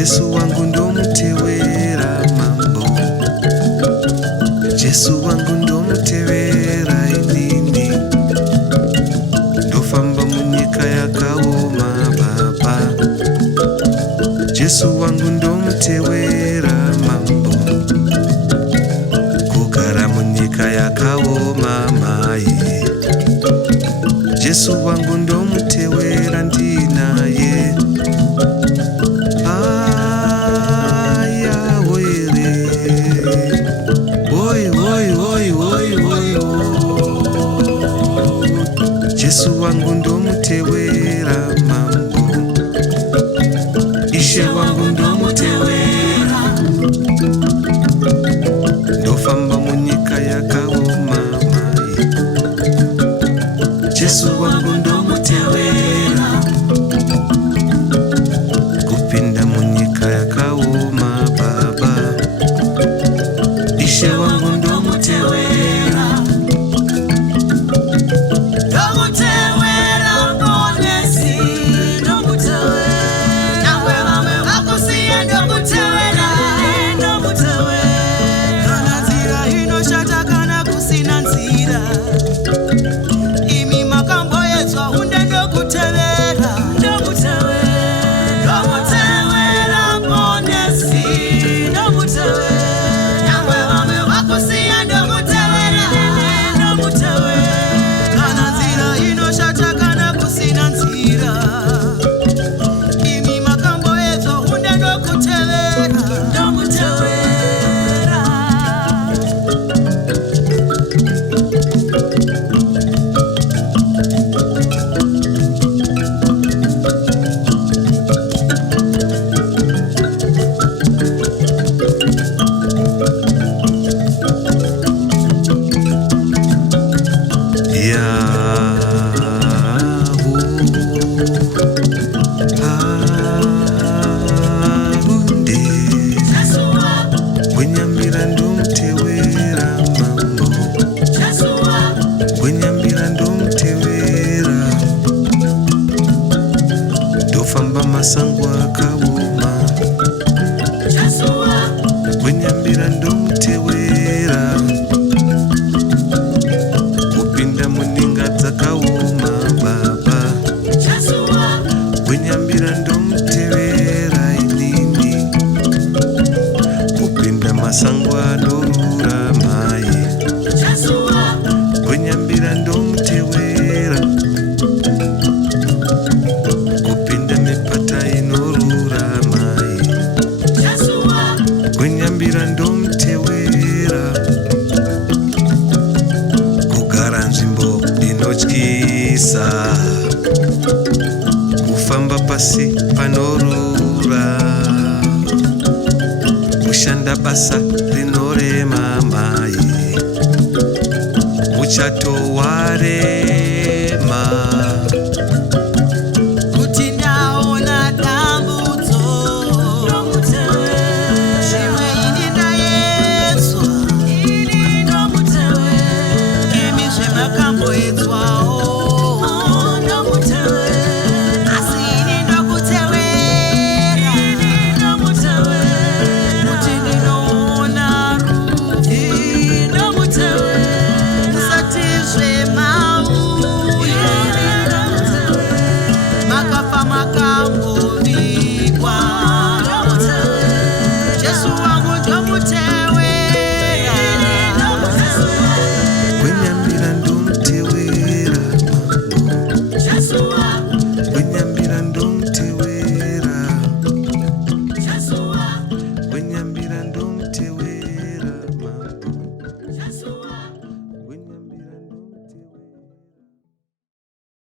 Jesu wangu ndomutevera mambo, Jesu wangu ndomutevera inini, ndofamba munyika yakaoma Baba. Jesu wangu ndomutevera mambo, kugara munyika yakaoma Mai. Jesu wangu ndomutevera ndinaye. Jesu wangu ndomutevera mambo, Ishe wangu ndomutevera, ndofamba munyika yakaoma Mai. Jesu wangu ndomutevera, kupinda munyika yakaoma Baba. Ishe wangu ndomutevera, masango akaoma, kwenyambira ndomutevera, kupinda muninga dzakaoma Baba. Kwenyambira ndomutevera inini, kupinda masango anorura Mai. Kwenyambira ndomutevera, kwenyambira ndomutevera, kugara nzvimbo inotyisa, kufamba pasi panorura, kushanda basa rinorema Mai. Muchato warema, Jesu wangu ndomutevera.